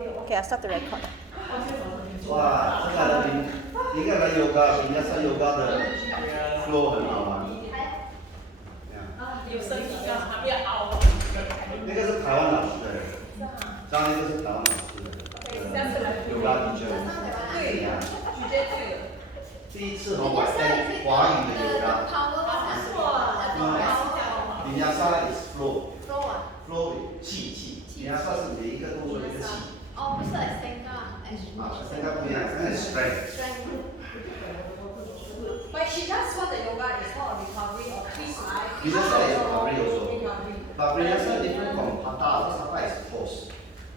Okay, I'll start the record. 哇，这个一个人yoga，人家上 yoga 的 flow 很好玩。有声音叫旁边凹。那个是台湾老师的，张那个是台湾老师的，yoga teacher。对呀，直接去了。第一次我在华语的 yoga。人家上来 is flow 气，人家上是每一个动作的一个气。哦，不是 extender。extender 不一样，extender is strength。 But she does what the yoga is for recovery or twist, right? Vinyasa is recovery also. Recovery. But Vinyasa is different from Hatha. Hatha is pose.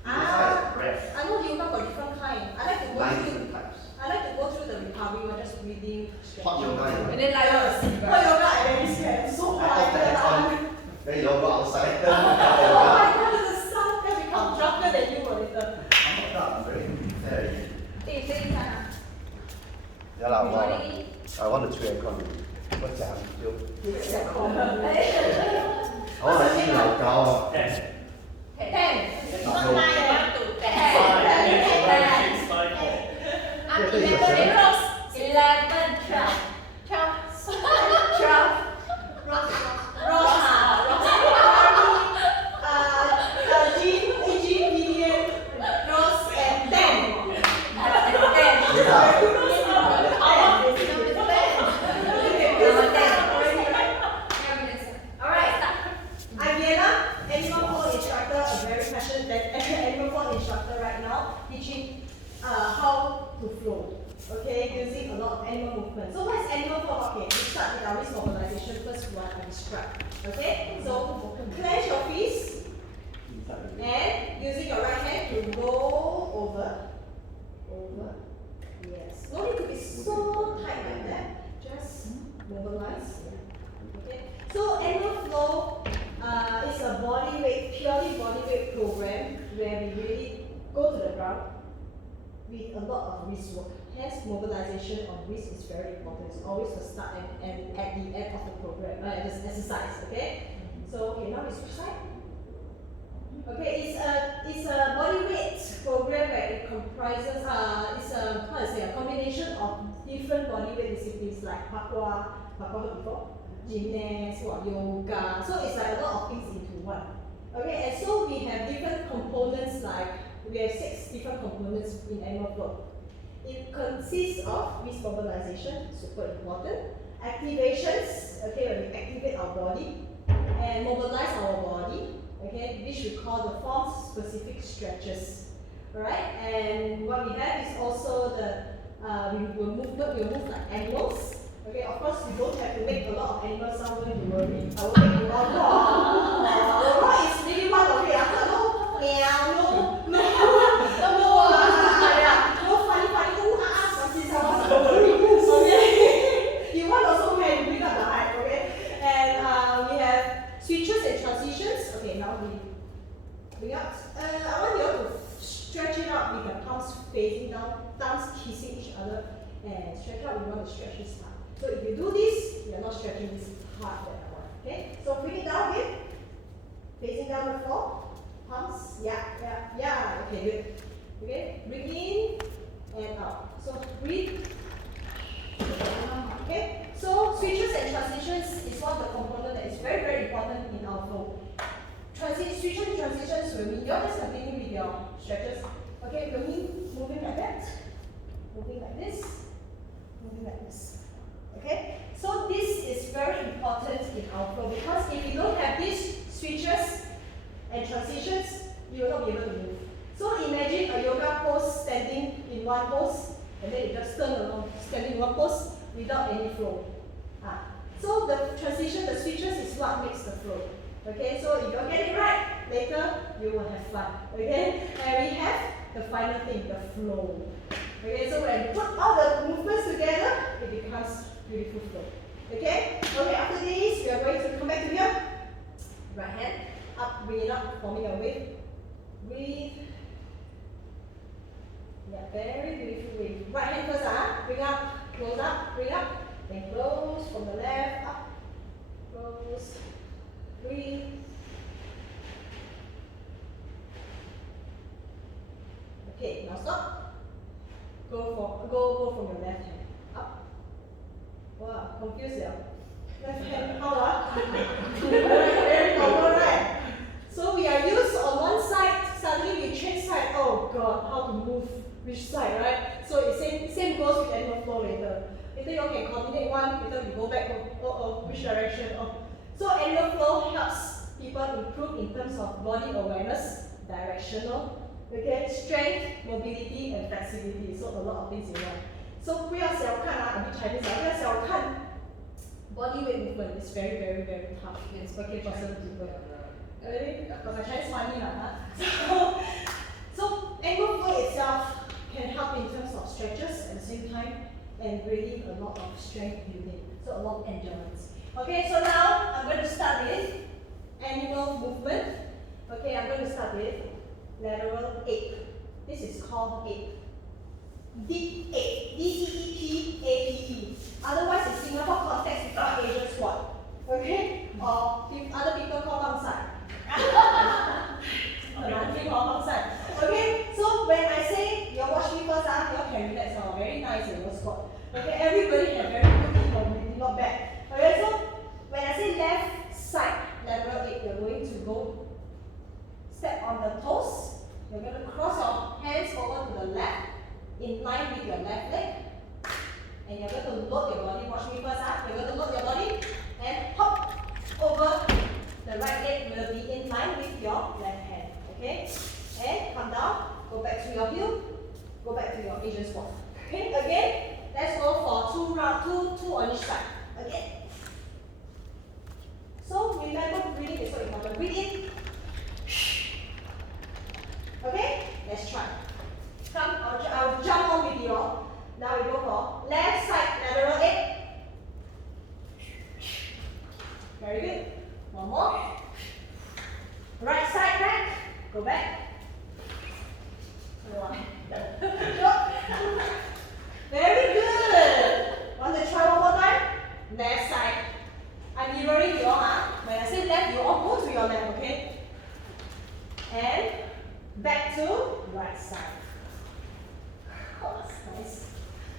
Vinyasa is breath. I know yoga got different kind. I like to go 9 through. different types. I like to go through the recovery one, just breathing. Hot yoga. And then like hot yoga, I very scared. So I off the aircon. Then you all go outside. Oh my God, the sun will become darker than you a little. I'm not that very. 对，这一看。Yeah lah, I want to try aircon. 我讲就。我係先樓教啊。10. How to flow, okay, using a lot of animal movement. So what is animal flow? Okay, we start with our wrist mobilization, first one I described. Okay, so clench your fist and using your right hand to roll over, yes. No need to be so tight like that, just mobilize. Okay, so animal flow is a purely body weight program where we really go to the ground with a lot of wrist work. Hence, mobilization of wrist is very important. It's always the start and at the end of the program, this exercise. Okay. So okay, now we switch side. Okay, it's a body weight program where it comprises it's a combination of different body weight disciplines like parkour before, gymnastics, yoga. So it's like a lot of things into one. Okay, and so we have different components we have 6 different components in animal flow. It consists of wrist mobilization, super important, activations, okay, when we activate our body, and mobilize our body, okay, which we call the form-specific stretches. Alright, and what we have is also we will move like animals. Okay, of course we don't have to make a lot of animal sound, don't worry. I will make a lot more. The roar is really one of it. You want also can bring up the height, okay? And we have switches and transitions. Okay, now we bring up. I want you to stretch it out with the palms facing down, thumbs kissing each other, and stretch out. We want to stretch this part. So if you do this, you are not stretching this part that I want. Okay? So bring it down again, facing down the floor. Palms, yeah, okay, good. Okay, bring in and out. So breathe. Okay, so switches and transitions is one of the components that is very, very important in our flow. Switches and transitions will mean you're just continuing with your stretches. Okay, will mean moving like that, moving like this, moving like this. Okay, so this is very important in our flow because if you don't have these switches and transitions, you will not be able to move. So imagine a yoga pose standing in one pose, and then you just turn around, standing in one pose without any flow. So the transition, the switches is what makes the flow. Okay, so if you don't get it right, later you will have fun. Okay, and we have the final thing, the flow. Okay, so when you put all the movements together, it becomes beautiful flow. Okay, after this, we are going to come back to here. Right hand. Up, bring it up, forming a wave. Breathe. Yeah, very beautiful wave. Right hand first, bring up, close up, bring up, then close from the left, up, close, breathe. Okay, now stop. Go from your left hand. Up. Wow, confused now. Left hand, how very normal, right? So we are used on one side, suddenly we change side. Oh God, how to move which side, right? So it's same goes with animal flow later. Later you all can coordinate one, later you go back, which direction. So animal flow helps people improve in terms of body awareness, directional, okay, strength, mobility, and flexibility. So a lot of things in one. So 不要小看啊 a bit Chinese 不要小看 body weight movement is very, very, very tough, especially for certain people. Really? But my Chinese funny lah, huh? So animal flow itself can help in terms of stretches at the same time and really a lot of strength building. So a lot of endurance. Okay, so now I'm going to start with animal movement. Okay, I'm going to start with lateral ape. This is called ape. Deep ape. D-E-E-P-A-P-E. Otherwise, in Singapore context, we call Asian squat. Okay? Or if other people call bangsai. Okay? So when I say you watch me first, you can relax. Very nice in your squat. Okay? Everybody have very good mobility, not bad. Okay? So when I say left side lateral ape, you're going to go step on the toes. You're going to cross your hands over to the left, in line with your left leg. And you're going to load your body. Watch me first. You're going to load your body and hop over. The right leg will be in line with your left hand. Okay? And come down. Go back to your heel. Go back to your Asian squat. Okay? Again, let's go for two on each side. Again. So remember, breathing is so important. Breathe in. Okay? Let's try. Come, I'll jump on with you all. Now we go for left side lateral ape. Very good. One more. Right side back. Go back. Very good. Want to try one more time? Left side. I'm mirroring you all. When I say left, you all go to your left, okay? And back to right side. Oh, that's nice.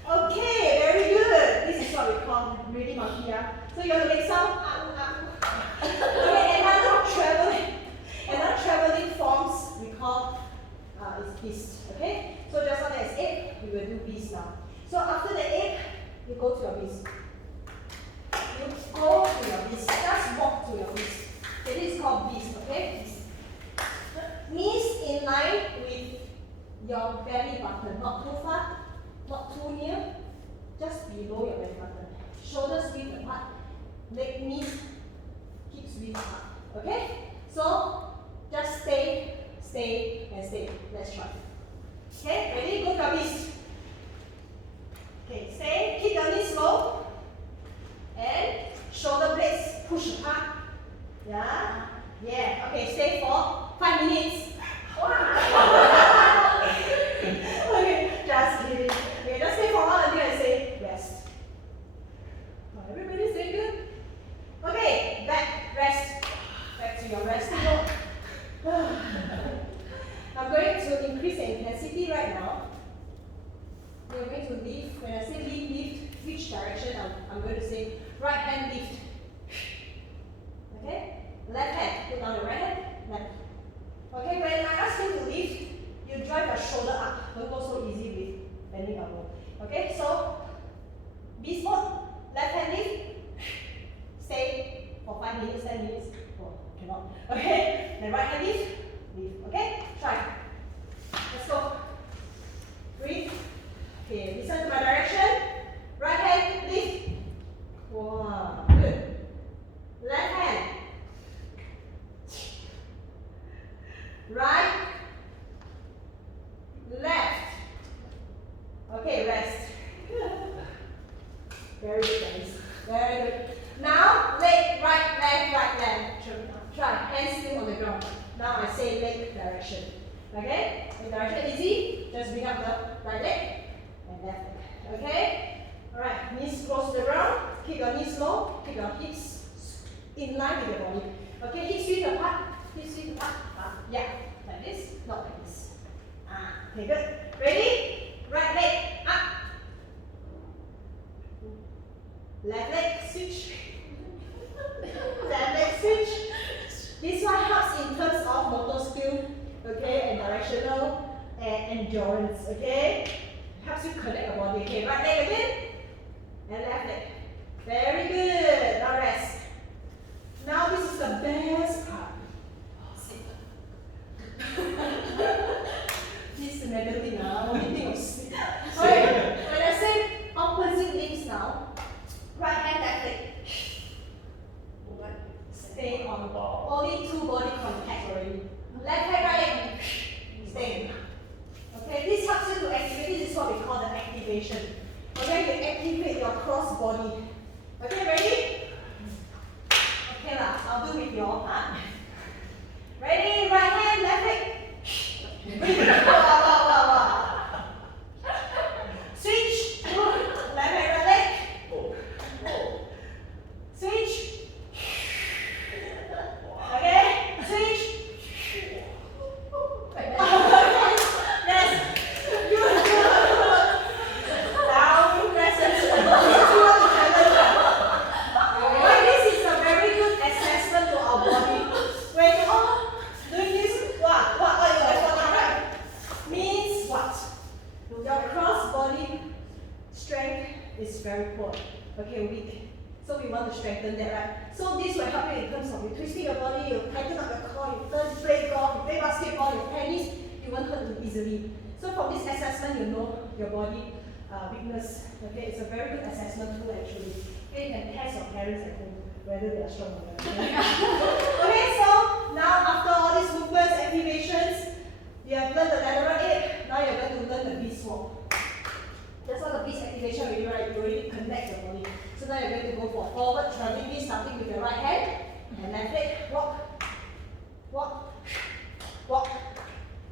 Okay, very good. This is what we call really monkey. So you have to make some. Okay, another traveling forms we call is beast. Okay, so just like as ape, we will do beast now. So after the ape, you go to your beast. You go to your beast. Just walk to your beast. It is called beast. Okay. Knees in line with your belly button, not too far, not too near, just below your belly button. Shoulders width apart, knees hips width apart. Okay? So just stay, and stay. Let's try. Okay, ready? Go to your beast. Okay, stay, keep your knees low, and shoulder blades push apart. Yeah? Yeah. Okay, stay for 5 minutes. Okay, just kidding. Okay, just stay for a while until I say rest. Everybody stay good? Okay, back, rest. Back to your resting mode. I'm going to increase the intensity right now. You're going to lift. When I say lift, which direction? I'm going to say right hand lift. Okay? Left hand, put down the right hand, left. Okay, when I ask you to lift, you drive your shoulder up. Don't go so easy with bending elbow. Okay, so beast mode, left hand lift, stay for 5 minutes, 10 minutes. Oh, cannot. Okay, then right hand lift, lift. Okay, try. Let's go. Breathe. Okay, listen to my direction. Right hand lift. Wow, good. Left hand. Right, left. Okay, rest. Very good, guys. Very good. Now, leg, right, left. Try. Hands still on the ground. Now I say leg direction. Okay, good. Ready? Right leg up. Left leg switch. Left leg switch. This one helps in terms of motor skill, okay, and directional and endurance, okay? Helps you connect your body. Okay, right leg again. And left leg. Very good. Now rest. Now this is the best part. This is another thing now. Only thing of sleep. Okay, when I say opposite limbs now, right hand, left leg. Stay on. Only two body contact already. Left hand, right leg. Stay. Okay, this helps you to activate. This is what we call the activation. Okay, you activate your cross body. Okay, ready? Okay lah, I'll do with your hand. Ready? Right hand, left leg. Wow. Switch. Left hand, right leg. Switch. Okay, switch. Yes. Good. Down, rest and this is a very good assessment to our body. When you are doing this, what right? Means what? Your cross body strength is very poor. Okay, weak. So we want to strengthen that, right? So this will help you in terms of you twisting your body, you tighten up your core, you play golf, you play basketball, you tennis, you won't hurt you easily. So from this assessment, you know your body weakness. Okay, it's a very good assessment tool actually. Okay, you can test your parents at home whether they are strong or not. Okay, so now after all these movements, activations, you have learned the lateral 8. Now you're going to learn the beast walk. That's what the beast activation already, right? You already connect your body. So now you're going to go for forward turning beast, starting with your right hand and left leg. Walk, walk, walk,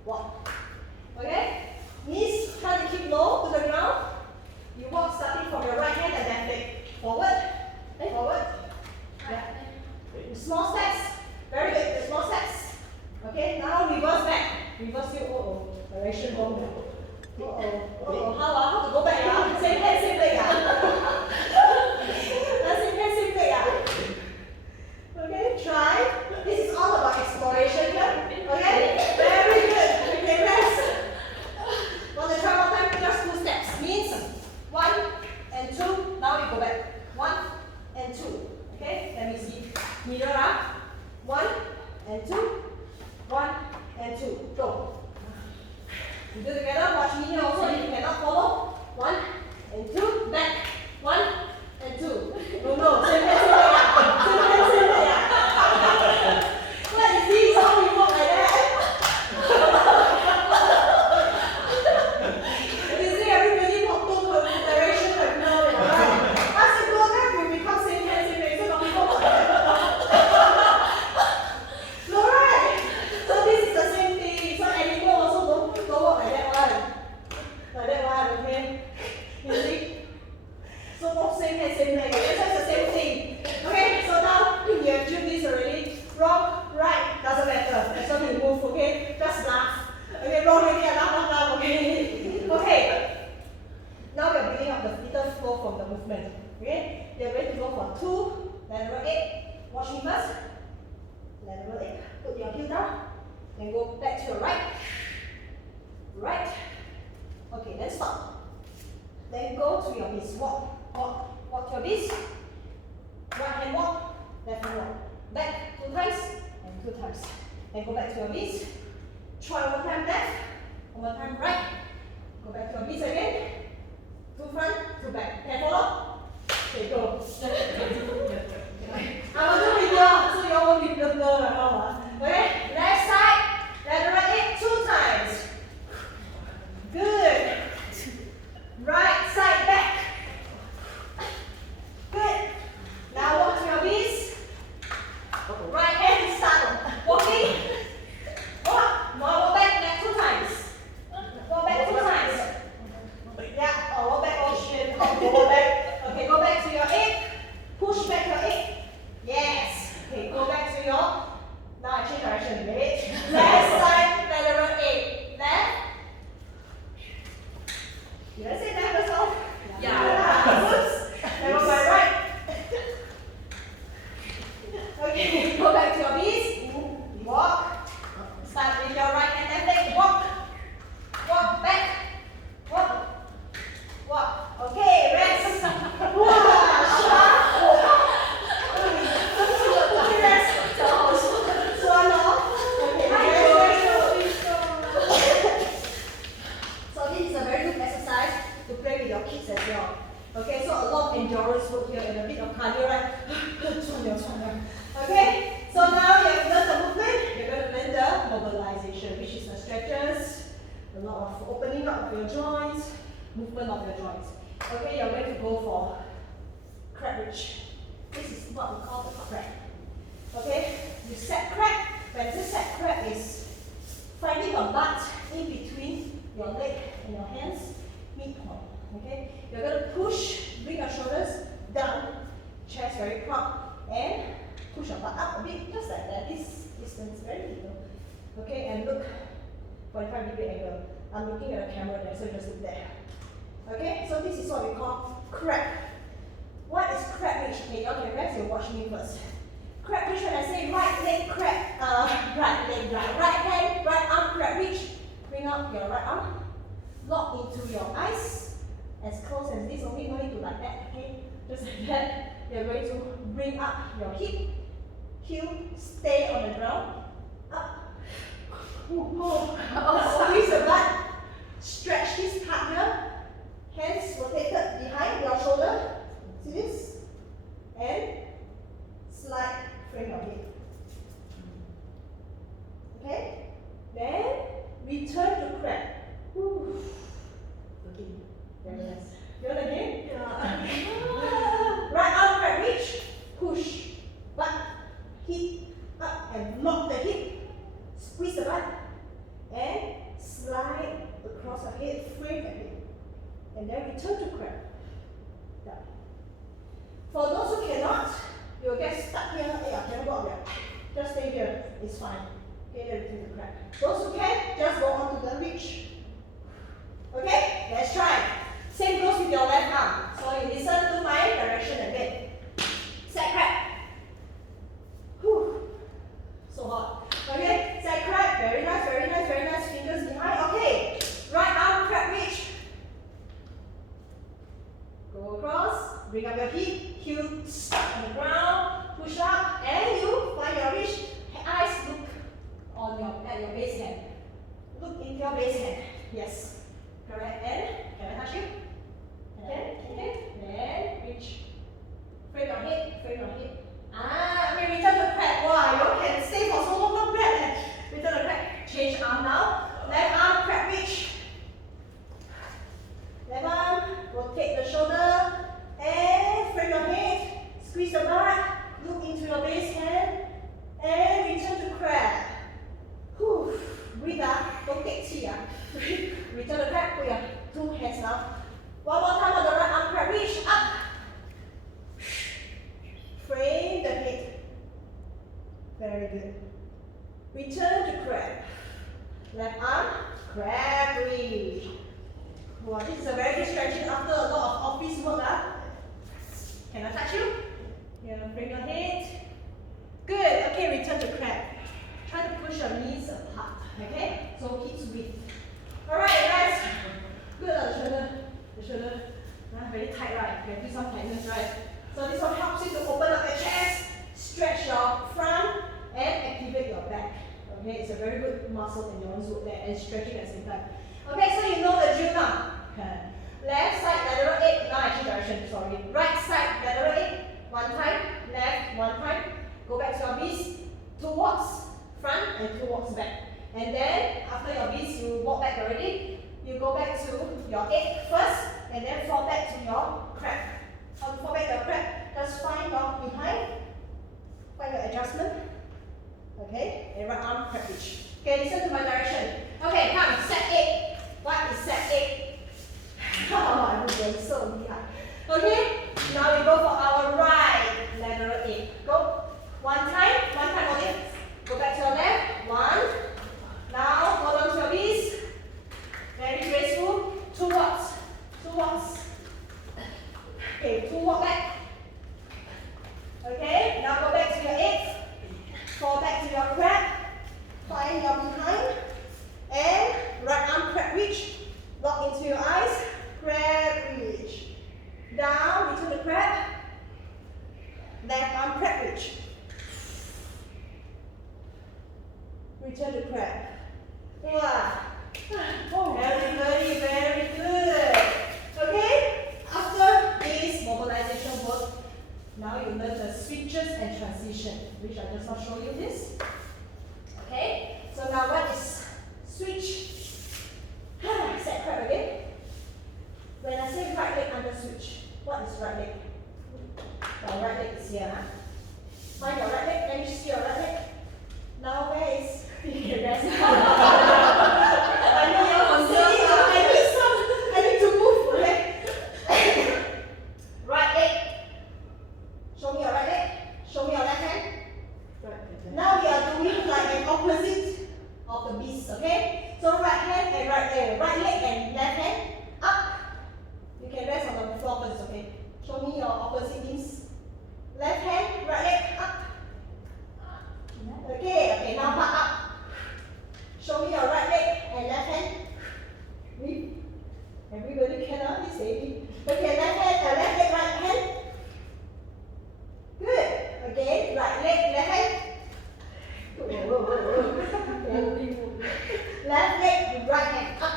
walk. Okay? Knees try to keep low to the ground. You walk starting from your right hand and left leg. Forward, forward. Yeah. Small steps. Very good. Small steps. Okay, now reverse back. Reverse you. Direction wrong. How to go back? Same hand, same leg. Same hand, same leg. Okay, try. This is all about exploration here. Okay, very good. Okay, rest. Want to try one time? Just 2 steps. Means 1 and 2. Now we go back. 1 and 2. Okay, let me see. Middle up. 1 and 2. 1 and 2. Go. You do together. Watch me here also. If you cannot follow. 1 and 2. Back. 1 and 2. No. Same hand, same leg. Same hand, same leg. What is this? How we walk like that? You see, everybody walk to the direction like now, right? As you go back, you become same hand, same leg. So now people walk like that. No, right? So this is the same thing. So animal also don't walk like that one. Like that one, okay? You see? So both same hand, same leg. Okay, so it's the same thing. Okay, so now you have achieved this already. Wrong, right, doesn't matter. As long as you move, okay? Just laugh. Okay, wrong already, laugh, okay? Okay. Now we are building up the little flow from the movement. Okay? We are going to go for 2, lateral 8. Watch me first. Lateral 8. Put your heel down. Then go back to your right. Right. Okay, then stop. Then go to your beast. Walk. Walk to your beast. Right hand walk. Left hand walk. Back 2 times and 2 times. Then go back to your beast. Try 1 time left. 1 time right. Go back to your beast again. 2 front, 2 back. Can follow? Okay, go. I will do video so you all won't be blur. Okay? Left side. Lateral 8 2 times. Good. Right side back. Good. Now walk to your beast. Right hand start walking. Walk. Now go back 2 times. of opening up of your joints, movement of your joints. Okay, you're going to go for crab reach. This is what we call the crab. Okay, you set crab. When this set crab is finding your butt in between your leg and your hands, midpoint. Okay, you're going to push, bring your shoulders down, chest very proud, and push your butt up a bit, just like that. This distance very little. Okay, and look 45-degree angle. I'm looking at the camera there, so just look there. Okay, so this is what we call crab. What is crab reach? Okay, okay, guys, you watch me first. Crab reach, when I say right leg crab, right leg, right hand, right arm crab reach. Bring up your right arm, lock into your eyes, as close as this, only no need to like that, okay? Just like that. You're going to bring up your hip, heel, stay on the ground, up. Squeeze the butt, stretch this part here, hands rotated behind your shoulder, see this? And slide, frame your hip. Okay? Then return to crab. Okay, very nice. You want again? Yeah. Right arm crab reach, push, butt, hip, up and lock the hip, squeeze the butt, and slide across your head, frame the head, and then return to crab. Down. For those who cannot, you'll get stuck here. Hey, I cannot go up there. Just stay here. It's fine. Okay, then return to crab. Those who can, just go on to the reach. Okay, let's try. Same goes with your left arm. So you listen to my direction again. Set crab. Whew. So hot. Okay, set crab. Very nice, very nice, very nice. Fingers behind. Okay, right arm crab reach. Go across. Bring up your hip. Heel stuck on the ground. Push up, and you find your reach. Eyes look on at your base hand. Look into your base hand. Yes. Correct. And can I touch you? Okay. Then reach. Frame your head. Frame your head. Okay, return to crab. Wow, you can stay for so long, not bad. Return to crab. Change arm now. Left arm crab reach. Left arm. Rotate the shoulder. And frame your head. Squeeze the butt. Look into your base hand. And return to crab. Whew. Breathe out. Don't take tea. Return to crab. Put your two hands now. One more time on the right arm crab reach. Up. Frame the head. Very good. Return to crab. Left arm, crab reach. Wow, this is a very good stretching after a lot of office work. Can I touch you? Yeah, bring your head. Good. Okay, return to crab. Try to push your knees apart. Okay? So hips width. Alright, guys. Good. The shoulder. Very tight, right? You can do some tightness, right? So this one helps you to open up your chest, stretch your front, and activate your back. Okay, it's a very good muscle endurance work there, and stretching at the same time. Okay, so you know the drill now. Left side lateral 8, now actually direction, sorry. Right side lateral 8, one time, left, one time. Go back to your beast, two walks, front and two walks back. And then, after your beast, you walk back already. You go back to your 8 first, and then fall back to your crab. How to fall back to your crab? Just find your behind, find your adjustment. Okay, and right arm crab reach. Okay, listen to my direction. Okay, come, set 8. What is set 8? Oh, I'm so behind. Okay, now we go for our right lateral 8. Go. One time only. Go back to your left. 1. Now, hold on to your knees. Very graceful. 2 walks. 2 walks. Okay, 2 walk back. Okay, now go back to your 8. Fall back to your crab. Find your behind. And right arm crab reach. Lock into your eyes. Crab reach. Down, return the crab. Left arm crab reach. Return to crab. Wow. Oh, very, very good. Okay? After this mobilization work, now you learn the switches and transition, which I just want to show you this. Okay? So now what is switch? Huh? Find your right leg. Let me see your right leg. Now where is? You can rest. I need to move. Okay. Right leg. Show me your right leg. Show me your left hand. Now we are doing like an opposite of the beast. Okay. So right hand and right leg and left hand up. You can rest on the floor first. Okay. Show me your opposite means. Left hand, right leg up. Okay, now back up. Show me your right leg and left hand. Everybody cannot be saving. Okay, left leg, right hand. Good. Again, right leg, left hand. Left leg, right hand up.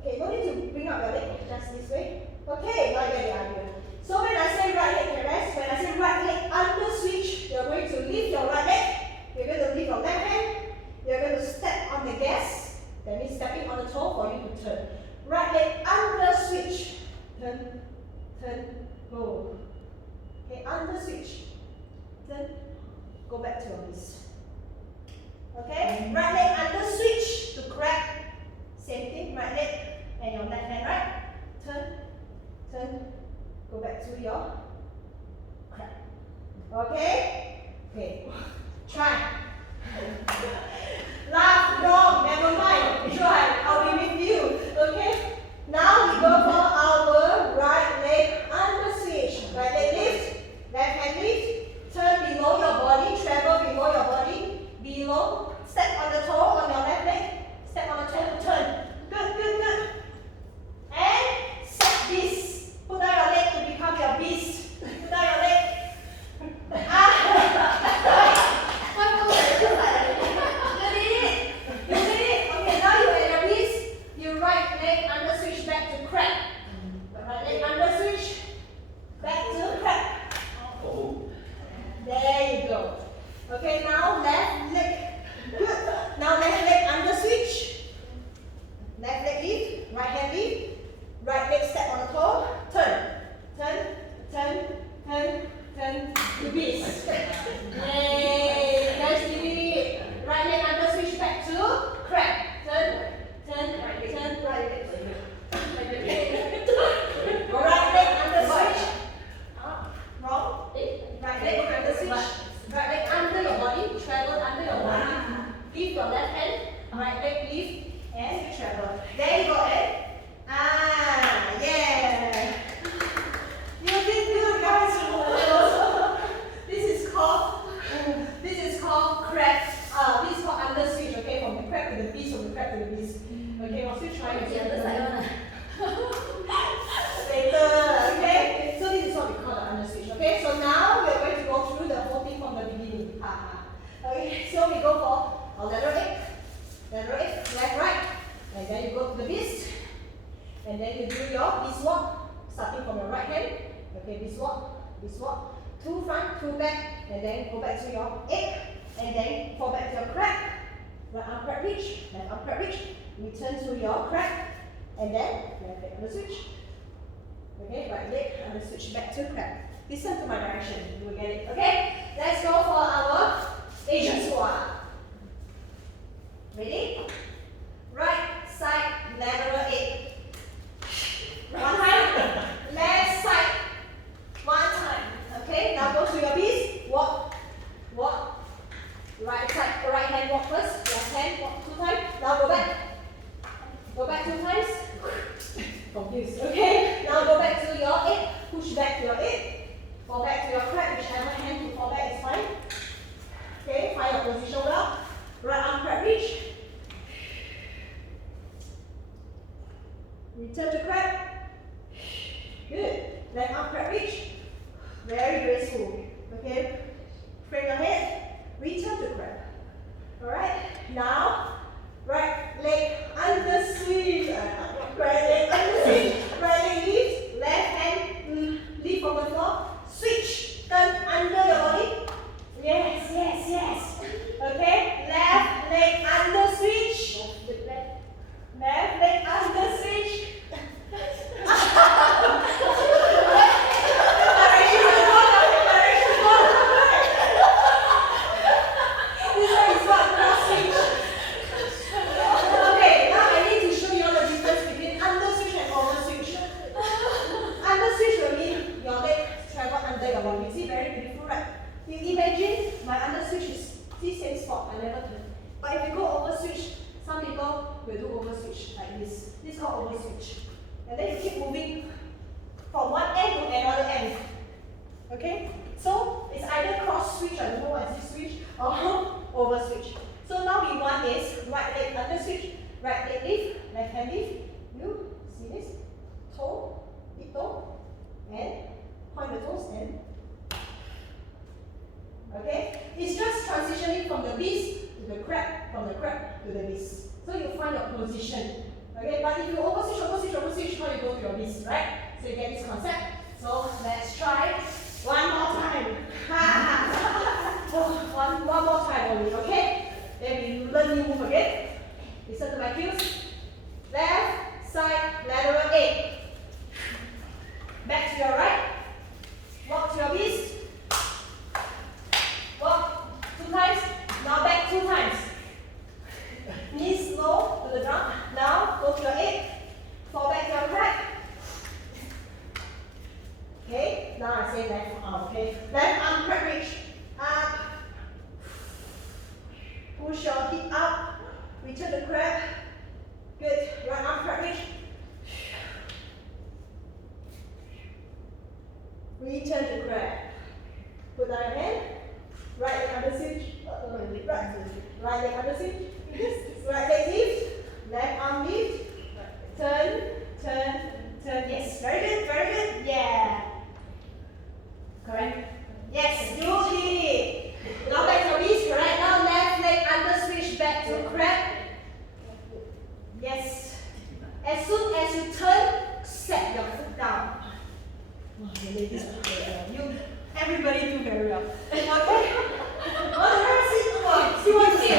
Okay, no need to bring up your leg, just this way. Okay, now you're the idea. So when I say right leg can rest, when I say right leg under switch, you're going to lift your right leg, you're going to lift your left hand, you're going to step on the gas, that means stepping on the toe for you to turn. Right leg under switch, turn, go. Okay, under switch, turn, go back to your knees. Okay, right leg under switch to grab, same thing, right leg and your left hand, right? Turn, go back to your crab. Okay? Okay. Try. Laugh, wrong, never mind. Try. I'll be with you. Okay? Now we go for our right leg under switch. Right leg lift, left hand lift, turn below your body, travel below your body, below, step on the toe on your left leg, step on the toe to turn. Good. And set this. Put down your leg to become your beast. Put down your leg. You did it. Okay, now you're at your beast. Your right leg under switch back to crab. Right leg under switch back to crab. There you go. Okay, now left leg. Good. Now left leg under switch. Left leg lift, right hand lift. Right leg step on the toe, turn, to beast. Yay, guys did it. Right leg under switch back to crab. Turn, right leg. Right leg under switch. Wrong. Right leg under switch. Right leg under your body, travel under your body. Lift your left hand, right leg lift and you travel. There you go, eh? Yeah. You did good, guys. This is called crab. This is called under switch. Okay, from the crab to the beast, Okay, we'll still try it. The other side Later. Okay. So this is what we call the under switch. Okay. So now we are going to go through the whole thing from the beginning. Okay. So we go for our lateral leg, left, right, and then you go to the beast. And then you do your beast walk, starting from your right hand. Okay, beast walk, two front, two back, and then go back to your egg, and then fall back to your crab. Right arm crab reach, left arm crab reach. Return to your crab, and then left leg under switch. Okay, right leg under switch back to crab. Listen to my direction, you will get it. Okay, let's go for our Asian squat. Ready? Right side lateral egg. One time, left side, one time. Okay, now go to your beast, walk. Right side, right hand walk first, left hand walk 2 times. Now go back 2 times. Confused. Okay, now go back to your egg, push back to your egg, fall back to your crab, whichever hand to fall back is fine. Okay, find your position well. Right arm crab reach. Return to crab. Good. Left arm crab reach. Very graceful. Okay. Frame your head. Return to crab. Alright. Now, right leg under swing. Right leg under swing. Right leg lift. Left hand lift from the floor. Switch. Turn under your body. Yes. Okay. Left leg under switch. Left leg under switch. Direction. This is called over switch. And then you keep moving from one end to another end. Okay? So it's either cross switch, I don't know what is this switch, or over switch. So now we want is right leg under switch, right leg lift, left hand lift. You see this? Toe, big toe, and point the toes and okay? It's just transitioning from the beast to the crab, from the crab to the beast. So you find your position. Okay, but if you overswitch, how you go to your beast, right? So you get this concept. So let's try one more time. one more time only, okay? Then we learn new move again. Listen to my cues. Left, side, lateral 8. Back to your right. Walk to your beast. Walk 2 times. Now back 2 times. Knees low to the ground. Now go to your 8. Fall back to your crab. Okay. Now I say left arm. Okay. Left arm crab reach. Up. Push your hip up. Return the crab. Good. Right arm crab reach. Return the crab. Put down your hand. Right leg under switch. Right leg under switch. Right leg lift. Left arm lift. Turn, turn, turn. Yes. Very good, very good. Yeah. Correct. Yes, you did it. Now back to your beast. Correct. Now left leg under switch back to crab. Yes. As soon as you turn, set your foot down. Oh, the ladies do very well. You, everybody do very well. Okay? Oh, the rest is one. See what you see.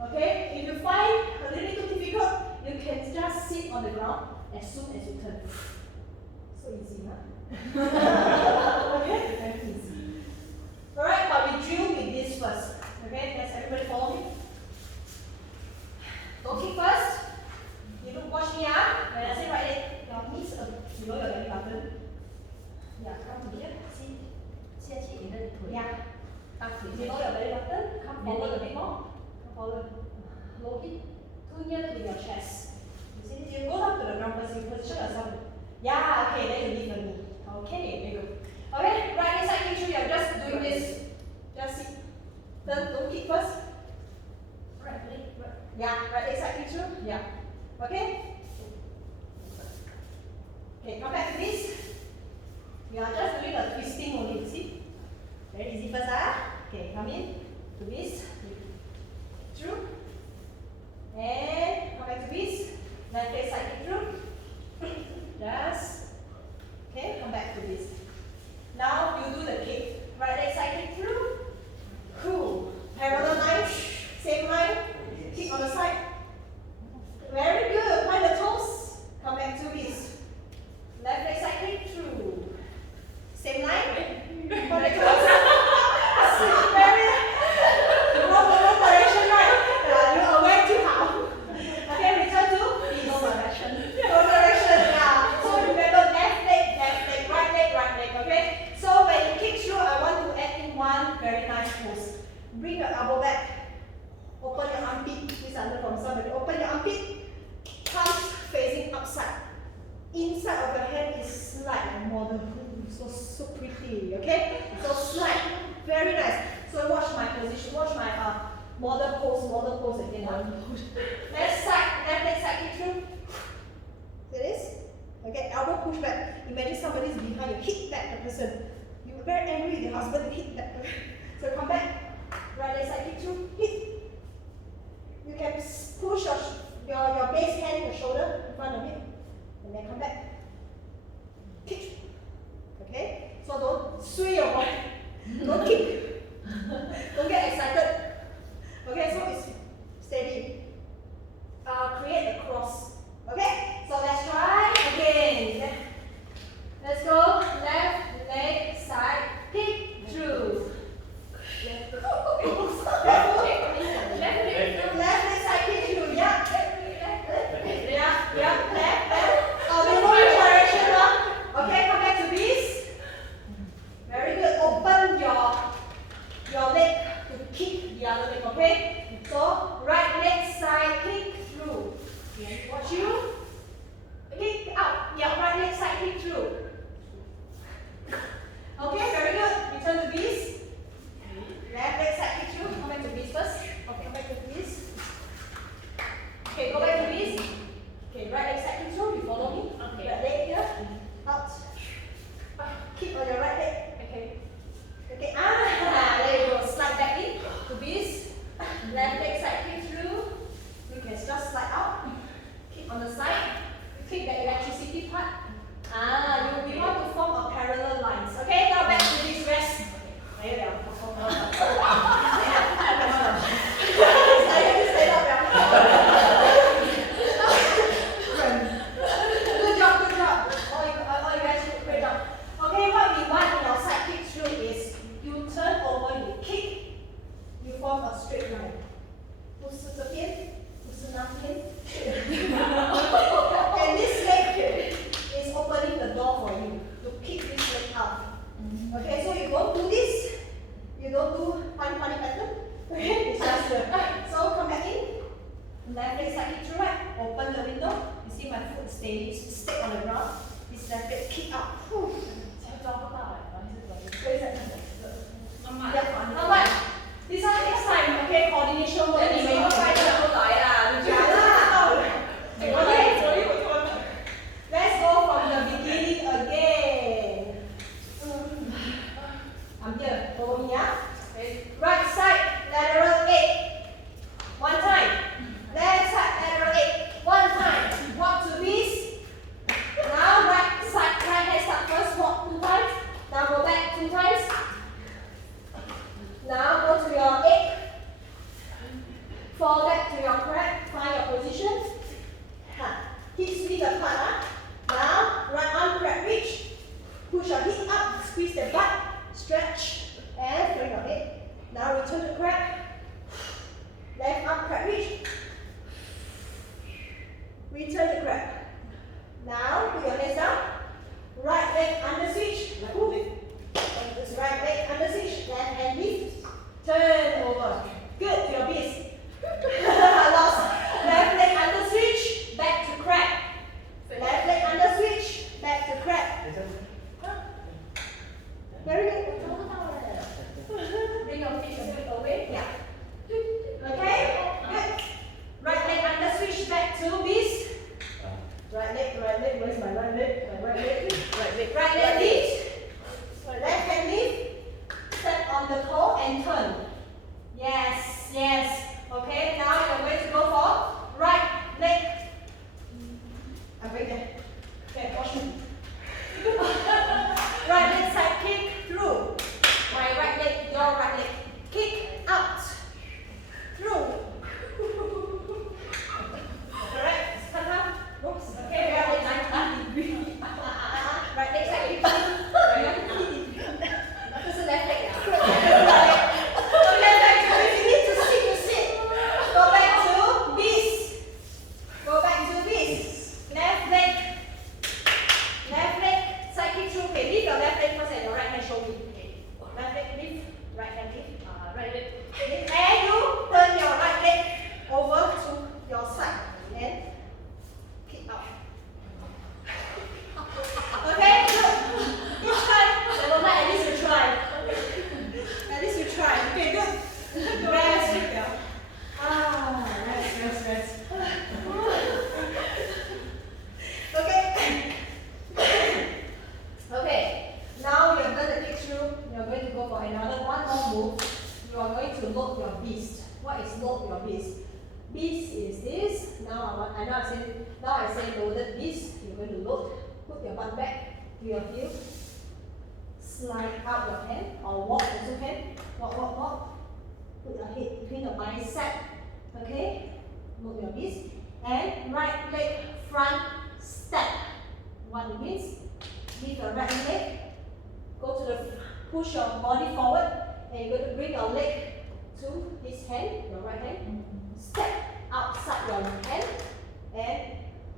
Okay, if you find a little bit too difficult, you can just sit on the ground as soon as you turn. So easy, huh? Okay, very easy. Alright, but we drill with this first. Okay, does everybody follow me? Go kick first. You look, watch me out. When I say right leg, your knees below your belly button. Yeah, come to here. See? Yeah. Below your belly button, come forward a bit more. Forward. Low hip. Too near to your chest. You see this? You go down to the ground first. You position yourself. Yeah, okay, then you lift the knee. Okay, very good. Okay, right leg side kick through. You're just doing this. Just sit. Turn, don't kick first. Right leg. Yeah, right leg side kick through. Yeah. Okay? Okay, come back to this. We are just doing a twisting only, you see? Very easy first, Okay, come in. Twist. Through. And come back to this. Left leg side kick through. Just. Okay, come back to this. Now you do the kick. Right leg side kick through. Cool. Parallel line. Same line. Kick on the side. Very good. Point the toes. Come back to this. Left leg side kick through. Same line. Point the toes. Very wrong direction, right? You're aware too how. Okay, return to this. No direction. No direction. Yeah. So remember left leg, right leg. Okay. So when you kick through, I want to add in one very nice pose. Bring your elbow back. Open your armpit. This under from somebody. Open your armpit. Palms facing upside. Inside of your hand is slide model. So pretty. Okay. So slide. Very nice. So watch my position. Watch my model pose again. Left side, left leg going to hit that. So come back, right leg side kick through, hit. You can push your base hand, your shoulder in front of it, and then come back. Kick. Okay? So don't sway your body. Don't kick. Don't get excited. Okay, so it's steady. Create a cross. Okay? So let's try again. Let's go. Left leg side kick through. Left leg side kick through. Yeah. Yeah. Left. We move in direction now. Okay, come back to this. Very good. Open your leg to kick the other leg. Okay. So right leg side kick through. Watch you. Kick out. Yeah, right leg side kick through. Okay, very good. Return to this. Left leg side kick through. Come back to this first. Okay, come back to this. Okay, go back to this. Okay, right leg side kick through. You follow me. Okay. Right leg here. Out. Kick on your right leg. Okay. Okay. There you go. Slide back in to this. Left leg side kick through. You can just slide out. Kick on the side. Kick the electricity part. We want to form a parallel lines. Okay, now back to this rest. Stay up. Good job. All you guys did a great job. Okay, what we want in our side kick through is you turn over, you kick, you form a straight line. 不是这边，不是那边。And this leg is opening the door for you to kick this leg out. Okay, so you don't do this. You don't do funny pattern. Okay, it's just so come back in. Left leg side kick through right. Open the window. You see my foot stick on the ground. This left leg kick out. Yeah, this one takes time. Okay, coordination work. Let's go from the beginning again. I'm here. Follow me, yeah? Right side, lateral 8. One time. Left side, lateral 8. One time. Walk to this. Now right side, right hand start first. Walk 2 times. Now go back 2 times. Now go to your 8. Fall back to your crack. Find your position. Hips width apart. Now, right arm crab reach. Push your hip up. Squeeze the butt. Stretch. And turn your head. Now return to crab. Left arm crab reach. Return to crab. Now, put your legs down. Right leg under switch. Right leg under switch. Left hand lift. Turn over. Good. To your beast. Lost. Left leg under switch. Back to crab. Left leg under switch. Back to crab. Very good. Bring your feet a bit away. Yeah. Okay? Good. Right leg under switch. Back to beast. Right leg. Where's my right leg? My right leg. Right leg lift. Left hand lift. Step on the toe and turn. Yes. I know I say loaded this. You're going to load. Put your butt back to your heel. Slide out your hand or walk also can. Walk. Put your head between your bicep. Okay? Move your knees. And right leg front step. What it means? Lift your right leg. Go to the push your body forward. And you're going to bring your leg to this hand, your right hand. Step outside your hand. And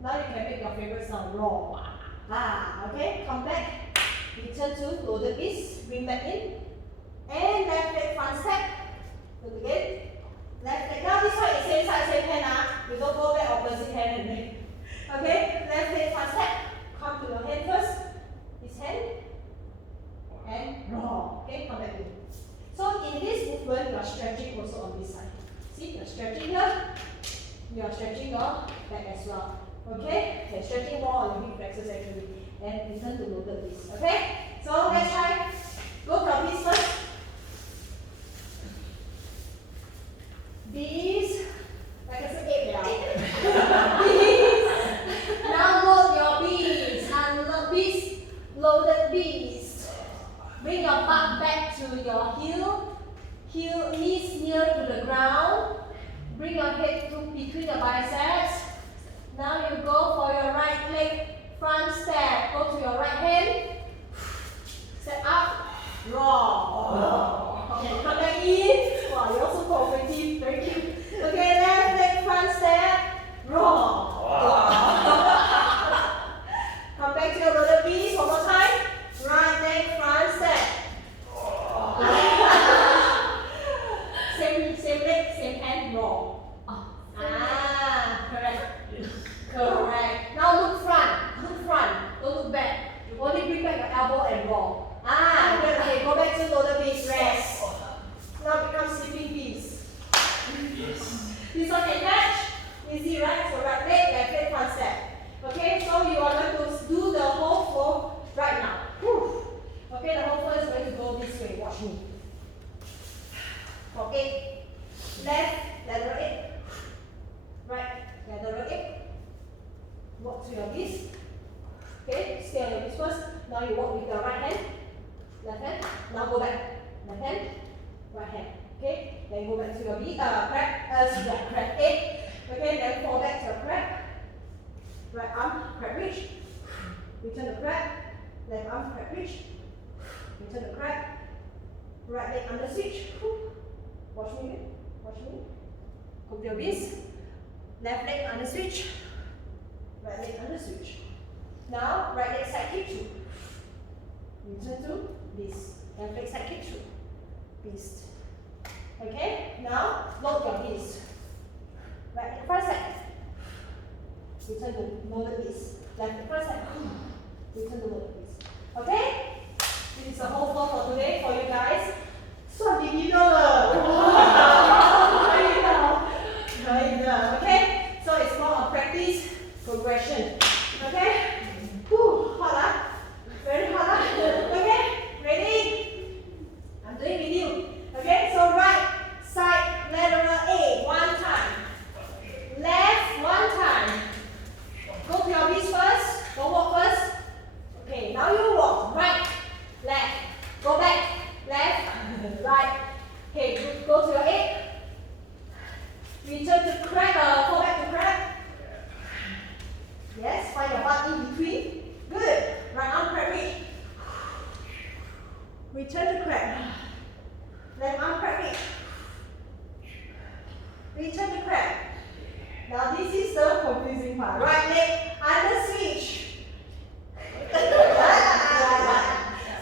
now you can make your favorite sound. Roar. Okay? Come back. Return to loaded knees. Bring back in. And left leg front step. Do it again. Left leg. Now this side is same side, same hand. You don't go back opposite hand and leg. Okay? Left leg front step. Come to your hand first. This hand. And roar. Okay? Come back in. So in this movement, you are stretching also on this side. See? You are stretching here. You are stretching your back as well. Okay? You are stretching more on your hip flexors actually. And return to loaded knees. Okay? So let's try. Go from this first. These, like I said, 8 now. These. Now load your bees. And bees, loaded bees. Bring your butt back to your heel. Knees near to the ground. Bring your head to between your biceps. Now you go for your right leg front step. Go to your right hand. Step up. Roar. Okay, come back in. Wow, you're so cooperative. Very cute. Okay, left leg front step. Roar. Come back to your loaded bees. One more time. Right leg front step. Same leg, same hand. Roar. Correct. Yes. Correct. Now look front. Look front. Don't look back. You only bring back your elbow and roll. Good. Okay, go back to loaded bees. Rest. Now become sleeping bees. Yes. This one can catch. Easy, right? So right leg, left leg, front step. Okay, so you are going to do the whole flow right now. Whew. Okay, the whole flow is going to go this way. Watch me. For 8. Left, lateral 8. Right, lateral 8. Walk to your knees. Okay, stay on your knees first. Now you walk with your right hand. Left hand. Now go back. Left hand. Right hand. Okay, then go back to your knee. Crab 8. Okay, then fall back to your crab. Right arm, crab reach. Return the crab. Left arm, crab reach. Return the crab. Right leg under switch. Watch me. Watch me. Go to your knees. Left leg under switch. Right leg under switch. Now, right leg side kick through. Return to this. Left leg side kick through. Beast. Okay, now load your knees. Right leg front side. Return to loaded knees. Left leg front side. Return to loaded knees. Okay? This is the whole flow for today for you guys. 算你赢了。可以的 Okay? So it's more of practice progression. Okay? Hot Very hot Okay? Ready? I'm doing with you. Okay? So right side lateral A 1 time. Left 1 time. Go to your knees first. Go walk first. Okay, now you walk. Right, left. Go back. Left, right. Okay, go to your 8. Return to crab, fall back to crab. Yes, find your butt in between. Good. Right arm crab reach. Return to crab. Left arm crab reach. Return to crab. Now this is the confusing part. Right leg under switch.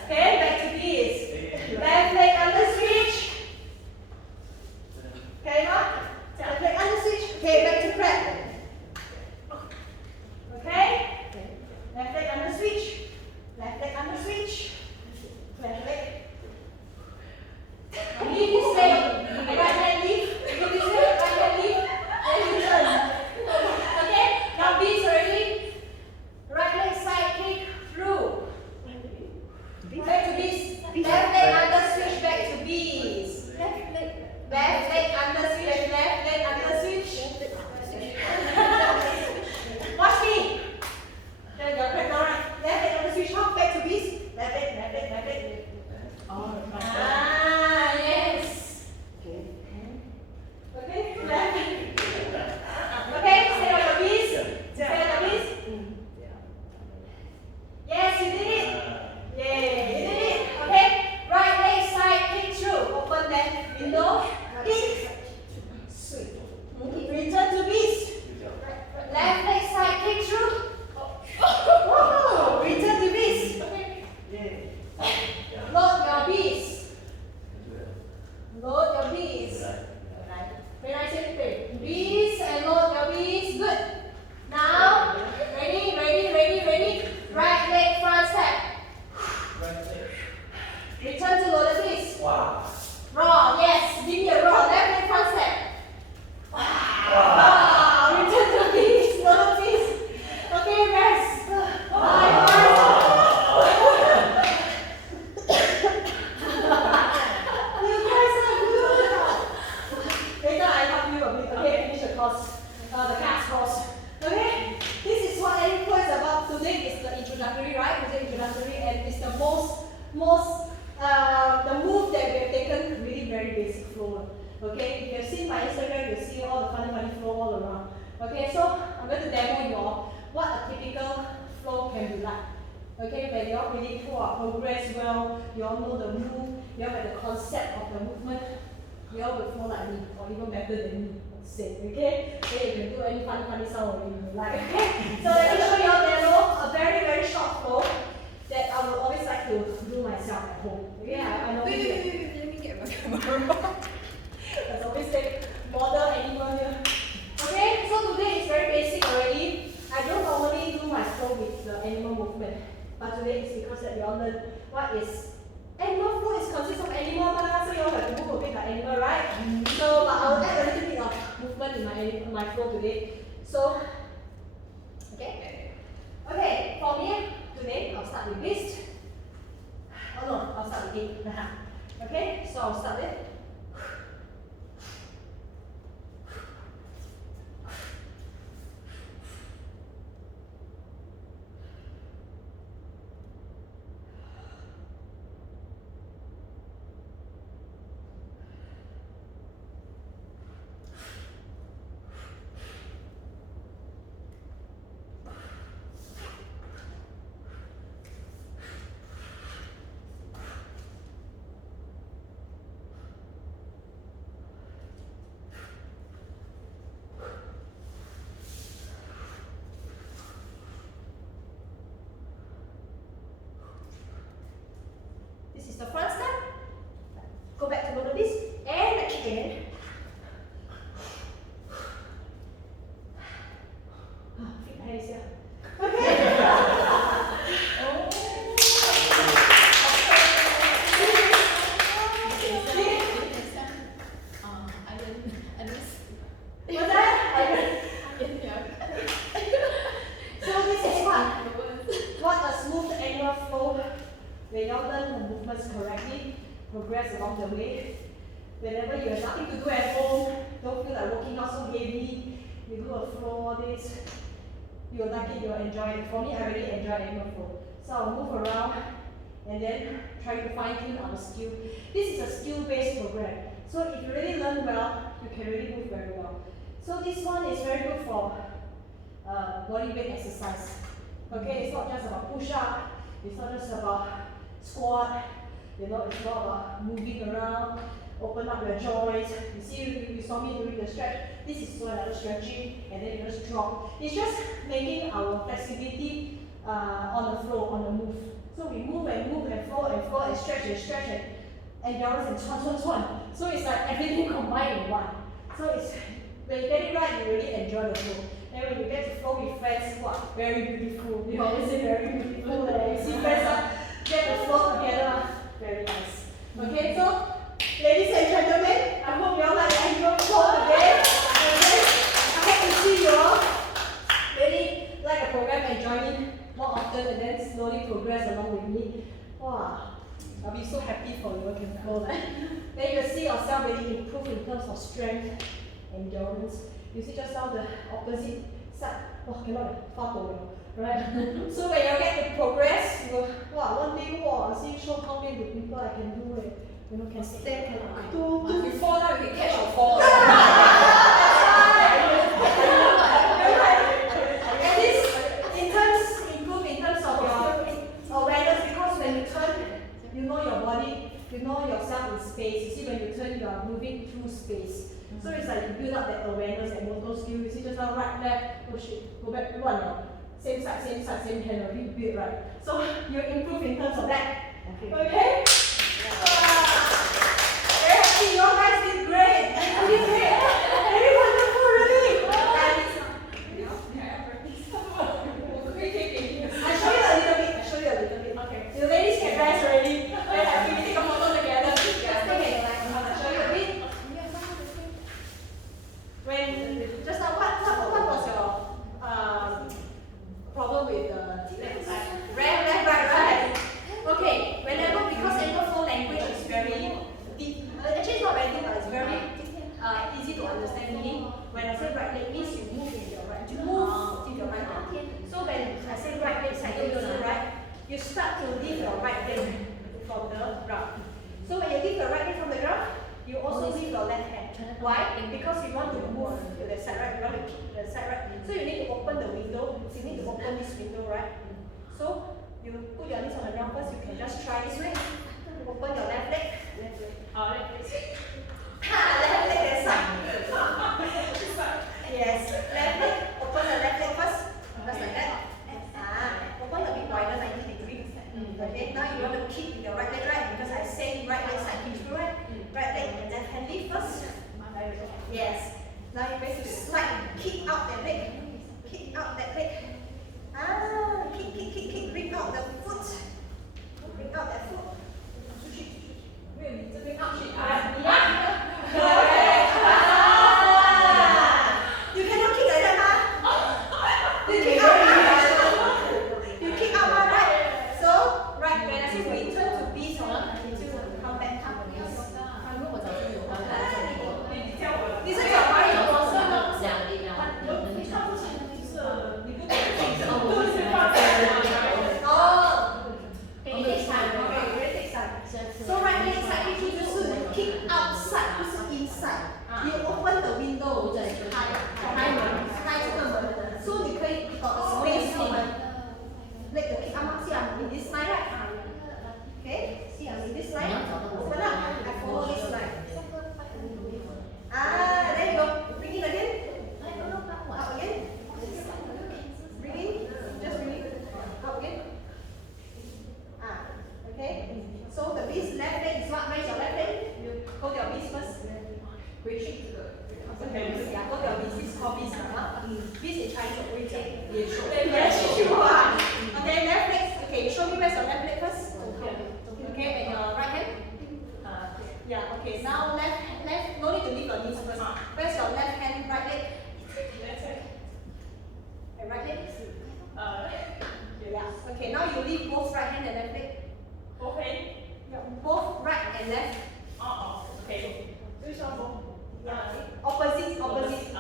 Okay, back to this. Left leg under switch. Okay, Mark? Left leg under switch. Okay, back to crab. Okay? Left leg under switch. Left leg under switch. Left leg. Leave this leg. Right hand leave. Leave this leg. Right hand leave. Then you turn. Okay? Now beats already. the move that we have taken, really very basic flow. Okay, if you have seen my Instagram, you'll see all the funny flow all around. Okay, so I'm going to demo you all what a typical flow can be like. Okay, when you all really progress well, you all know the move, you all have the concept of the movement, you all will flow like me, or even better than me, let's say. Okay, then you can do any funny sound or you like. Okay, so let me show you all demo a very short flow that I would always like to do myself at home. Okay, I know. Wait, let me get my camera. As always say, model animal here. Okay, so today is very basic already. I don't normally do my flow with the animal movement, but today is because that you all learn what is animal flow is consists of animal, so you all have to move a bit like animal, right? So, but I'll add a little bit of movement in my flow today. So, okay, for me today I'll start with this. Oh no, I'll start with it. Okay, so I'll start with. This is the front step. Go back to look this and again. Feet hands here. Okay. What's that? So this is what a smooth animal flow. When you learn the movements correctly, progress along the way. Whenever you have nothing to do at home, don't feel like working out so heavy, you do a flow, all this, you'll like it, you'll enjoy it. For me, I really enjoy animal flow. So I'll move around and then try to fine-tune our skill. This is a skill-based program. So if you really learn well, you can really move very well. So this one is very good for body weight exercise. Okay, it's not just about push-up, it's not just about squat, it's not about moving around, open up your joints. You see, you saw me doing the stretch. This is so another stretching, and then you just drop. It's just making our flexibility on the flow, on the move. So we move and flow and stretch and endurance and chuan. So it's like everything combined in one. So it's when you get it right, you really enjoy the flow. And when you get to flow with friends, what? Very beautiful. We always say very beautiful. You see friends get the flow together, very nice. Okay, so ladies and gentlemen, I hope you all like the animal flow today. Okay, I hope to see you all really like the program and join in more often and then slowly progress along with me. Wow, I'll be so happy for you. Can flow. Then you'll see yourself really improve in terms of strength, endurance. You see just now the opposite side. Oh, cannot follow. Right? So when you get to progress, you go, wow, one day, wow, see, show how many people I can do it. You know, can stand, can do. You fall down, you can catch your fall. And this improve in terms of your awareness, because when you turn, you know your body, you know yourself in space. You see, when you turn, you are moving through space. So it's like you build up that awareness and motor skill. You see, just now, right, left, push it, go back, run now. Same side, same hand, a bit build, right? So you improve in terms of that. Okay? Very happy, you all guys did great. You did great. Very wonderful, really. I'll show you a little bit. Okay. The ladies can rest already. Very happy, we take a photo together. I'll show you a bit. When just now, what was your problem with the left side? Right. Okay, whenever, because animal flow language is very deep, actually it's not very deep, but it's very, you need to open this window, right? So you put your knees on the ground first. You can just try this way. Open your left leg. Left leg. Left leg. Left leg that side. Yes. Left leg. Open the left leg first. Just like that. Open a bit wider, 90 degrees. Okay. Now you want to kick with your right leg, right? Because I say right leg side kick through, right? Right leg and left hand lift first. Yes. Now you're going to slide, kick out that leg. Kick out that leg. Kick. Bring out the foot. Bring out that foot. You cannot kick like that, huh? You kick out, you kick out, right? So, right, when I say we turn to B, so come back up. This is your right. So right leg side kick 就是 kick outside， 不是 inside。You open the window， 就是开门，开这个门。So 你可以 space 我们 leg 的 kick out 下 in this line right？ Okay， see in this line， open up， I follow this line。There you go， bring in again，up again，bring in，just bring in，up again。Okay，so the beast left leg is what? Raise your left leg. You hold your beast first. Okay, yeah, hold your beast. This is called beast, beast in Chinese, what do you say? Yes, you are. Okay, left leg. Okay, show me where's your left leg first. Okay, and your right hand. Yeah. Okay. Now left. No need to leave your knees first. Where's your left hand? Right leg. And right leg. Yeah. Okay. Now you leave both right hand and left leg. Okay. Both right and left. Okay. Yeah. Opposite. Opposite.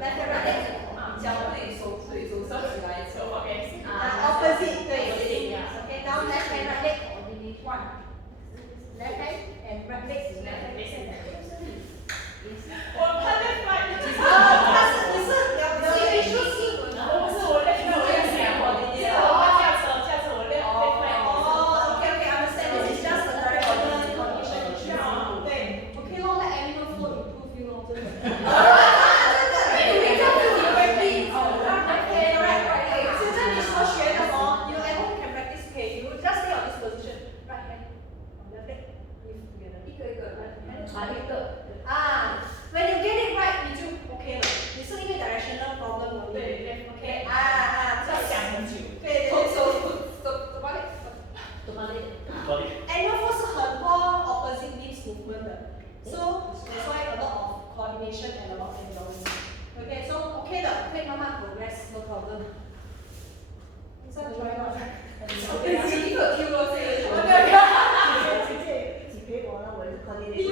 Left and right leg. 脚对手收起来侧 OK。 Opposite 对。Okay. Now left hand right leg. One. Left hand and right leg. When you get it right, 你就 OK 了。你是因为 directional problem 而已。对 OK 这样想很久。对。Animal flow 是很多 opposite limbs movement 的 ，so that's why a lot of coordination and a lot of endurance. Okay, so OK 的，可以慢慢 progress, no problem. 你上去了吗？几个 Q 咯，这个。几陪我呢？我是 coordination。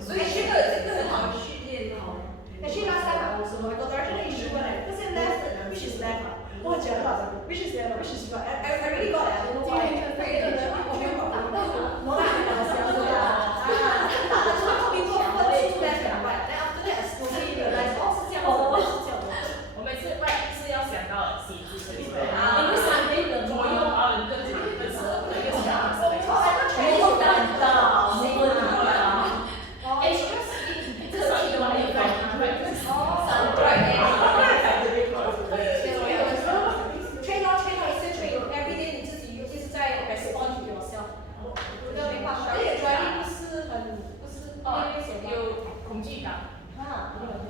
所以这个很好训练哦。Actually last time I also know I got directional issue when I say left, which is left 我很讲到 which is left, which is right. I really got it. I don't know why. 我没有搞到。我那很搞笑的啊。就后面做分出 left and right. Then after that I slowly realize 哦是这样子，是这样子。我每次 right 是要想到写字，对不对？因为三边的左右啊，跟左右跟左，一个是啊，一定有推